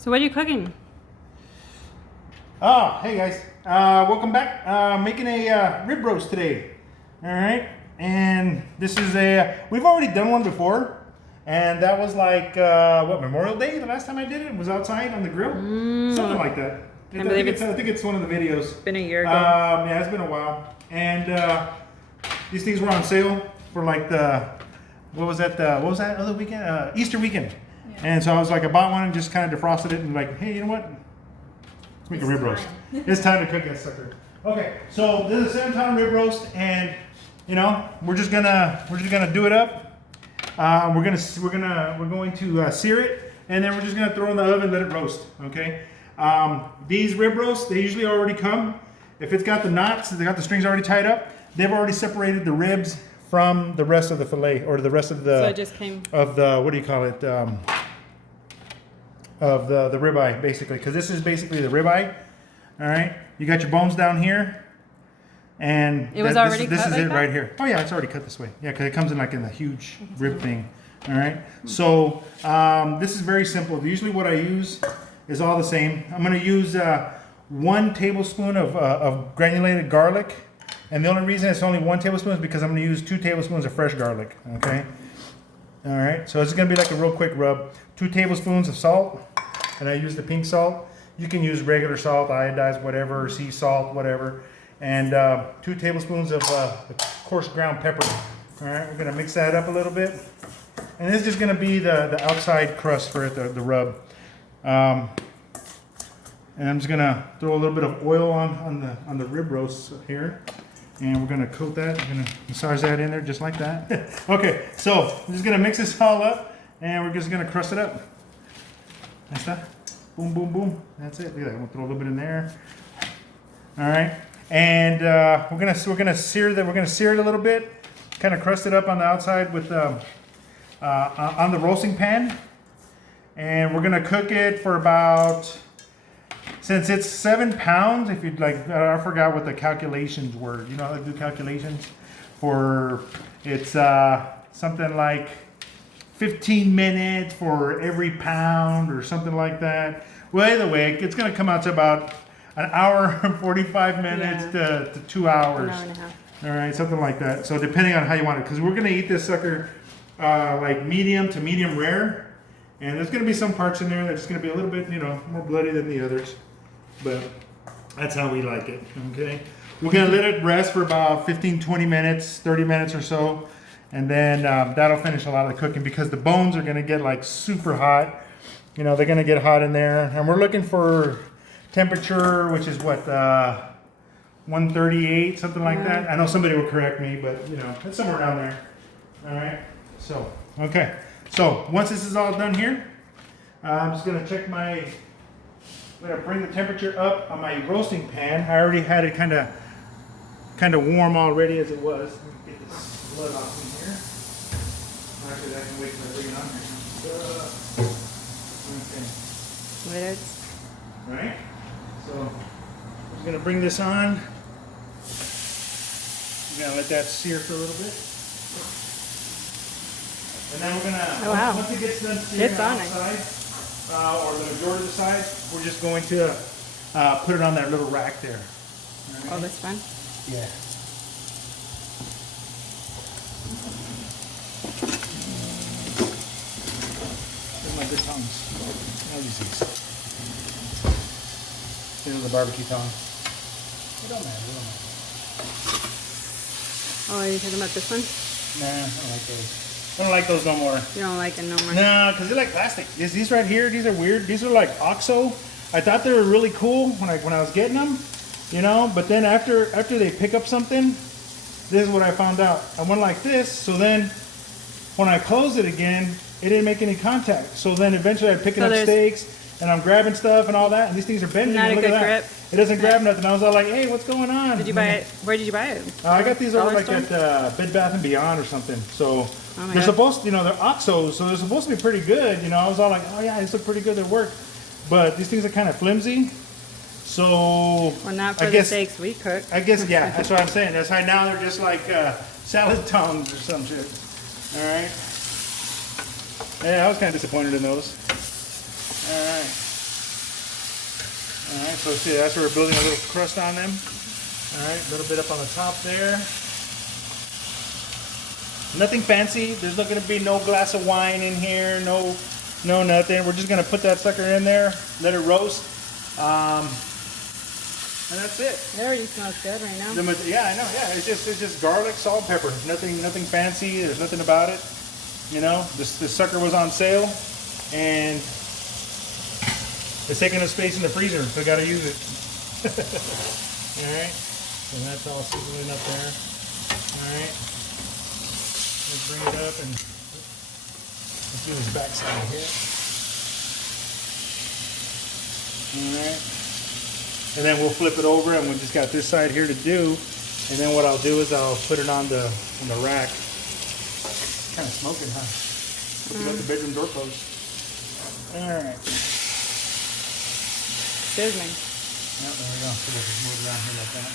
So what are you cooking? Oh, hey guys. Welcome back. Making a rib roast today. All right. And this is we've already done one before. And that was like, Memorial Day? The last time I did it was outside on the grill? Something like that. I think it's one of the videos. It's been a year ago. Yeah, it's been a while. And these things were on sale for like what was that other weekend? Easter weekend. Yeah. And so I was like, I bought one and just kind of defrosted it and like, hey, you know what? Let's make a rib roast. It's time to cook that sucker. Okay, so this is a 7-pound rib roast, and you know, we're just gonna do it up. We're going to sear it, and then we're just gonna throw it in the oven and let it roast. Okay. These rib roasts, they usually already come. If it's got the knots, they got the strings already tied up. They've already separated the ribs from the rest of the fillet, or the rest of the. So it just came. Of the, what do you call it? Of the ribeye, basically, because this is basically the ribeye. All right, you got your bones down here, and it was already cut. This is like it that? right here. Oh yeah, it's already cut this way. Yeah, because it comes in like in the huge rib thing. All right, so this is very simple. Usually, what I use is all the same. I'm going to use 1 tablespoon of granulated garlic, and the only reason it's only 1 tablespoon is because I'm going to use 2 tablespoons of fresh garlic. Okay. All right, so it's going to be like a real quick rub. 2 tablespoons of salt, and I use the pink salt. You can use regular salt, iodized, whatever, sea salt, whatever. And 2 tablespoons of coarse ground pepper. All right, we're going to mix that up a little bit. And this is just going to be the outside crust for it, the rub. And I'm just going to throw a little bit of oil on the rib roast here. And we're going to coat that. We're going to massage that in there just like that. Okay, so I'm just going to mix this all up, and we're just going to crust it up. That's that. Boom, boom, boom. That's it. Look at that. We'll throw a little bit in there. All right, and we're gonna sear that. We're gonna sear it a little bit, kind of crust it up on the outside with on the roasting pan, and we're gonna cook it for about. Since it's 7 pounds, if you'd like, I forgot what the calculations were. You know how they do calculations for it's something like 15 minutes for every pound or something like that. Well, either way, it's going to come out to about an hour and 45 minutes to 2 hours. An hour and a half. All right, something like that. So depending on how you want it, because we're going to eat this sucker like medium to medium rare. And there's going to be some parts in there that's going to be a little bit, you know, more bloody than the others. But that's how we like it, okay? We're going to let it rest for about 15, 20 minutes, 30 minutes or so. And then that'll finish a lot of the cooking because the bones are going to get like super hot. You know, they're going to get hot in there. And we're looking for temperature, which is what, 138, something like that. I know somebody will correct me, but you know, it's somewhere around there. All right. So, okay. So once this is all done here, I'm just going to check I'm going to bring the temperature up on my roasting pan. I already had it kind of warm already as it was. Let me get this blood off in here. Actually, I can wait till I bring it on here. Okay. Right. So I'm just going to bring this on. I'm going to let that sear for a little bit. And then we're going to, once it gets done searing on the side, or the majority of the sides, we're just going to put it on that little rack there. Right. Oh, this one? Yeah. Here's my good tongs. I'll use these. These are the barbecue tongs. It don't matter. Oh, are you talking about this one? Nah, I don't like those. I don't like those no more. You don't like it no more? No, because they're like plastic. These right here, these are weird. These are like OXO. I thought they were really cool when I was getting them, you know. But then after they pick up something, this is what I found out. I went like this, so then when I closed it again, it didn't make any contact. So then eventually I'm picking up steaks and I'm grabbing stuff and all that, and these things are bending. Not a good grip. It doesn't grab nothing. I was all like, hey, what's going on? Did you buy it? Where did you buy it? I got these over like at Bed Bath & Beyond or something. So they're supposed to, you know, they're OXOs, so they're supposed to be pretty good. You know, I was all like, oh yeah, these look pretty good. They work. But these things are kind of flimsy. So well, not for the steaks we cook. I guess, yeah, that's what I'm saying. That's why now they're just like salad tongs or some shit. All right. Yeah, I was kind of disappointed in those. All right. All right, so see, that's where we're building a little crust on them. All right, a little bit up on the top there. Nothing fancy. There's not going to be no glass of wine in here, no nothing. We're just going to put that sucker in there, let it roast, and that's it. It already smells good right now. Yeah, I know. Yeah, it's just garlic, salt, pepper. Nothing fancy. There's nothing about it. You know, this sucker was on sale, and it's taking up space in the freezer, so I got to use it. All right, so that's all sizzling up there. All right, let's bring it up and let's do this back side here. All right, and then we'll flip it over, and we just got this side here to do. And then what I'll do is I'll put it on the rack. It's kind of smoking, huh? We got the bedroom door closed. All right. Sizzling. Yep, there we go. So we'll just move it around here like that.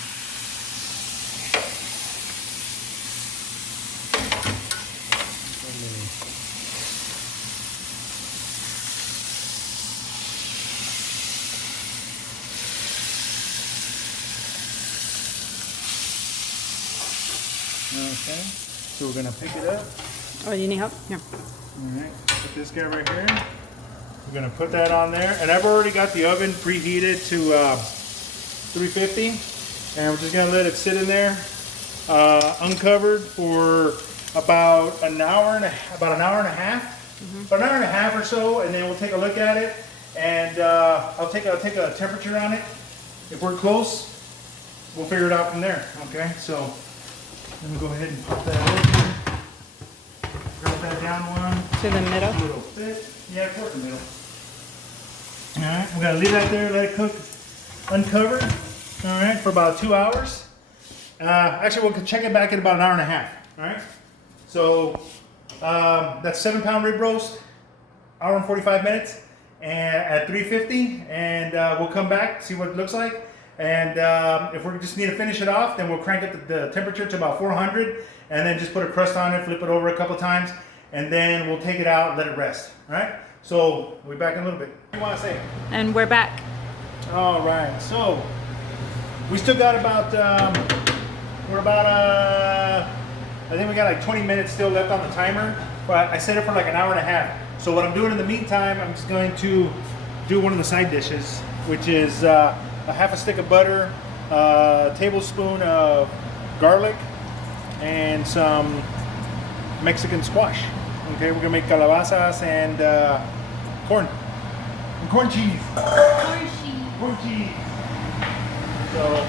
Okay, so we're gonna pick it up. Oh, you need help? Yeah. All right, put this guy right here. We're gonna put that on there, and I've already got the oven preheated to 350, and we're just gonna let it sit in there, uncovered for about an hour and a half, about an hour and a half or so, and then we'll take a look at it, and I'll take a temperature on it. If we're close, we'll figure it out from there. Okay, so let me go ahead and pop that over. Drop that down one. To the middle. A little bit. Yeah, toward the middle. All right, we're gonna leave that there, let it cook uncovered. All right, for about 2 hours. Actually, we'll check it back in about an hour and a half. All right. So that's 7-pound rib roast, hour and 45 minutes, and at 350, and we'll come back see what it looks like. And if we just need to finish it off, then we'll crank up the temperature to about 400, and then just put a crust on it, flip it over a couple times, and then we'll take it out and let it rest. All right? So we'll be back in a little bit. What do you want to say? And we're back. All right. So we still got about, I think we got like 20 minutes still left on the timer, but I set it for like an hour and a half. So what I'm doing in the meantime, I'm just going to do one of the side dishes, which is a half a stick of butter, a tablespoon of garlic, and some Mexican squash. Okay, we're gonna make calabazas and corn cheese. Corn cheese. So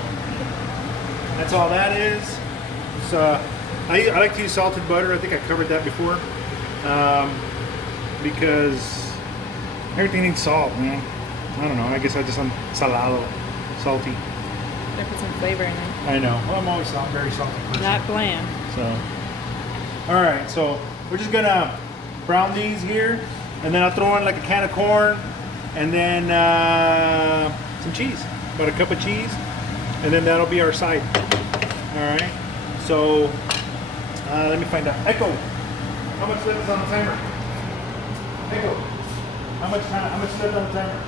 that's all that is. So I like to use salted butter. I think I covered that before, because everything needs salt, man. I don't know. I guess I just am salado. Salty. Gotta put some flavor in there. I know. Well, I'm always very salty person. Not bland. So, all right. So we're just gonna brown these here, and then I'll throw in like a can of corn, and then some cheese, about a cup of cheese, and then that'll be our side. All right. So let me find out. Echo, how much left is on the timer? Echo, how much left on the timer?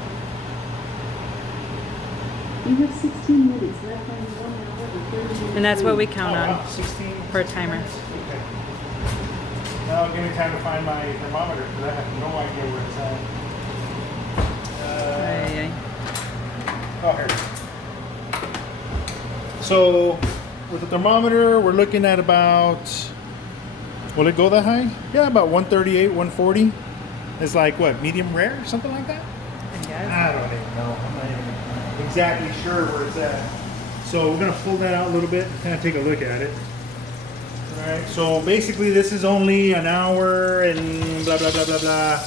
You have 16 minutes left on 1 hour and 30 minutes. And that's what we count on 16 per timer. minutes? Okay. Now give me time to find my thermometer, because I have no idea where it's at. Oh, here it is. So with the thermometer, we're looking at about, will it go that high? Yeah, about 138, 140. It's like what, medium rare, something like that? I don't even know. I'm not even exactly sure where it's at. So we're gonna pull that out a little bit, kind of take a look at it. All right. So basically, this is only an hour and blah blah blah blah blah,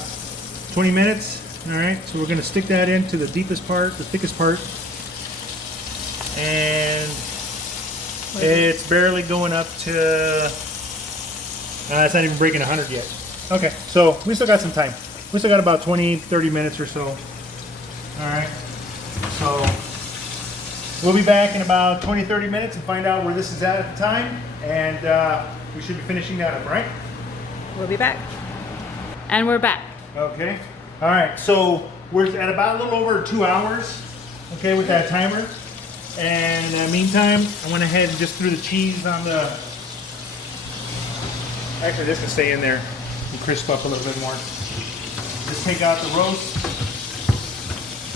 20 minutes. All right. So we're gonna stick that into the deepest part, the thickest part, and it's barely going up to. It's not even breaking 100 yet. Okay. So we still got some time. We still got about 20, 30 minutes or so. All right. So we'll be back in about 20, 30 minutes and find out where this is at the time. And we should be finishing that up, right? We'll be back. And we're back. Okay. All right. So we're at about a little over 2 hours. okay, with that timer. And in the meantime, I went ahead and just threw the cheese on the. Actually, this can stay in there and crisp up a little bit more. Just take out the roast.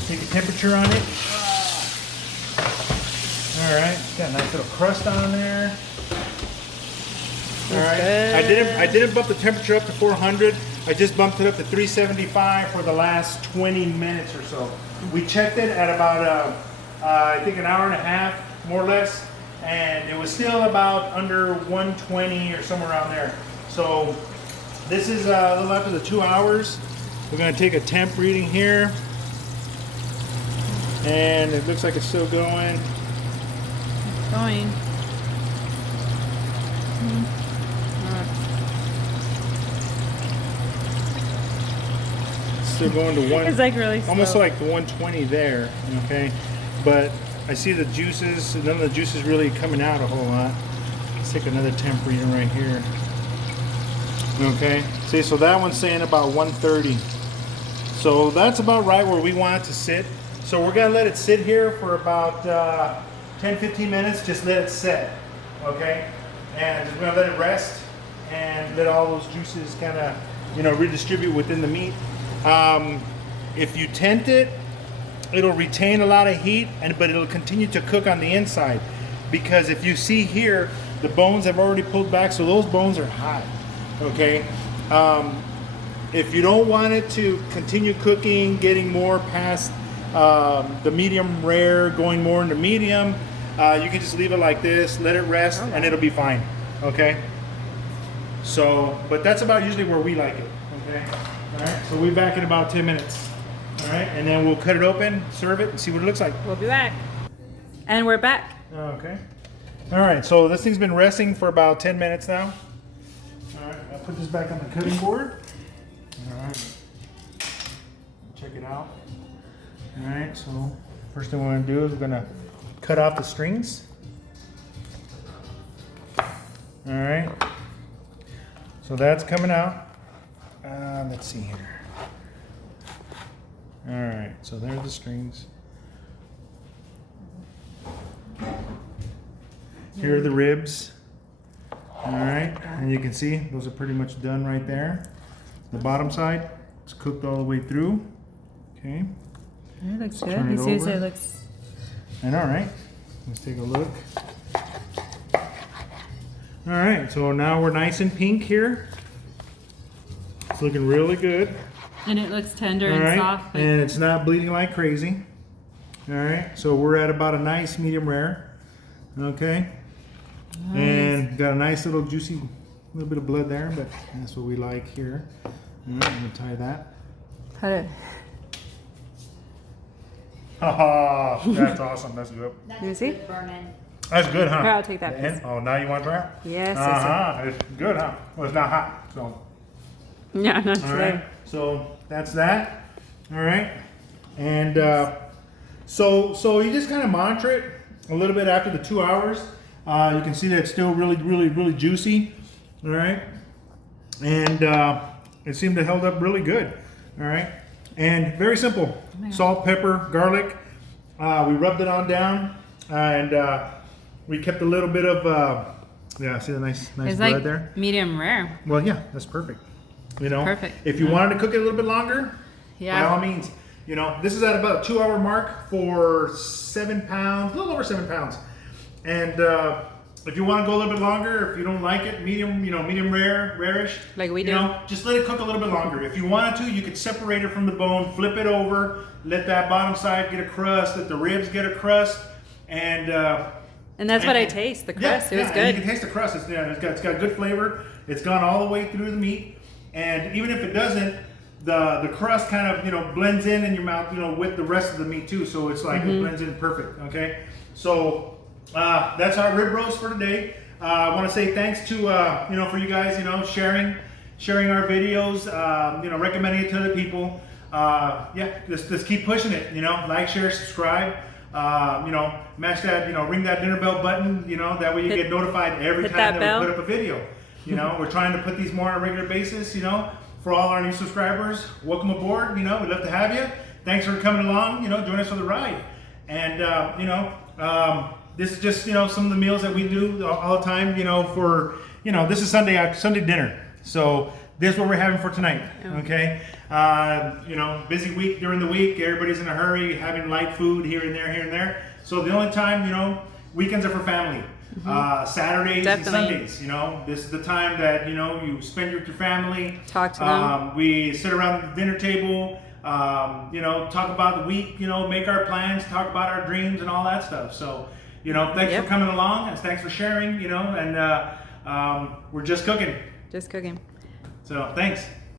Take the temperature on it. All right, got a nice little crust on there. All right, I didn't bump the temperature up to 400. I just bumped it up to 375 for the last 20 minutes or so. We checked it at about I think an hour and a half, more or less, and it was still about under 120 or somewhere around there. So this is a little after the 2 hours. We're going to take a temp reading here, and it looks like it's still going. Going. Still going to one. It's like really slow. Almost like the 120 there, okay? But I see the juices, none of the juices really coming out a whole lot. Let's take another temp reading right here. Okay, see, so that one's saying about 130. So that's about right where we want it to sit. So we're gonna let it sit here for about 10-15 minutes, just let it set, okay? And we're gonna let it rest and let all those juices kind of, you know, redistribute within the meat. If you tent it, it'll retain a lot of heat, but it'll continue to cook on the inside, because if you see here, the bones have already pulled back, so those bones are hot, okay? If you don't want it to continue cooking, getting more past the medium rare, going more into medium, you can just leave it like this, let it rest, and it'll be fine, okay? So, but that's about usually where we like it, okay? All right, so we'll be back in about 10 minutes. All right, and then we'll cut it open, serve it, and see what it looks like. We'll be back. And we're back. Okay. All right, so this thing's been resting for about 10 minutes now. All right, I'll put this back on the cutting board. All right. Check it out. All right, so first thing we're gonna do is we're gonna cut off the strings. All right. So that's coming out. Let's see here. All right, so there's the strings. Here are the ribs. All right, and you can see those are pretty much done right there. The bottom side is cooked all the way through. Okay. It looks Let's good. turn You it see, over. it looks. And all right, let's take a look. All right, so now we're nice and pink here. It's looking really good. And it looks tender All and right, soft. But and it's not bleeding like crazy. All right, so we're at about a nice medium rare. Okay, nice. and got a nice little juicy, little bit of blood there, but that's what we like here. All right, I'm gonna tie that. Cut it. Oh, that's awesome. That's good. You see? That's good, huh? Here, I'll take that And- piece. oh, now you want to try it? Yes. It's good, huh? Well, it's not hot, so. Yeah, not All today. right, so that's that. All right, and so you just kind of monitor it a little bit after the 2 hours. You can see that it's still really juicy. All right, and it seemed to held up really good. All right, and very simple: salt, pepper, garlic. We rubbed it on down, and we kept a little bit of yeah. See the nice It's blood like there. medium rare. Well, yeah, that's perfect. You know, Perfect. if you wanted to cook it a little bit longer, Yeah. by all means. You know, this is at about a 2 hour mark for 7 pounds, a little over 7 pounds. And if you want to go a little bit longer, if you don't like it, medium, you know, medium rare, rarish, Like we you do. know, just let it cook a little bit longer. If you wanted to, you could separate it from the bone, flip it over, let that bottom side get a crust, let the ribs get a crust, and And that's what I taste. The crust. It was and good. you can taste the crust. It's got good flavor. It's gone all the way through the meat, and even if it doesn't, the crust kind of, you know, blends in your mouth, you know, with the rest of the meat too. So it's like it blends in perfect. Okay, so that's our rib roast for today. I want to say thanks to you know, for you guys, you know, sharing our videos, you know, recommending it to other people. Yeah, just keep pushing it. You know, like, share, subscribe. You know, mash that, you know, ring that dinner bell button, you know, that way you get notified every hit time that that we bell. put up a video. You know, we're trying to put these more on a regular basis, you know, for all our new subscribers. Welcome aboard, you know, we'd love to have you. Thanks for coming along, you know, join us for the ride. And this is just some of the meals that we do all the time. For this is Sunday dinner. So this is what we're having for tonight. Okay. Busy week during the week. Everybody's in a hurry, having light food here and there. So the only time weekends are for family. Saturdays Definitely. and Sundays. This is the time that you spend with your family. Talk to them. We sit around the dinner table. Talk about the week. Make our plans. Talk about our dreams and all that stuff. So thanks for coming along and thanks for sharing. And we're just cooking. Just cooking. So thanks.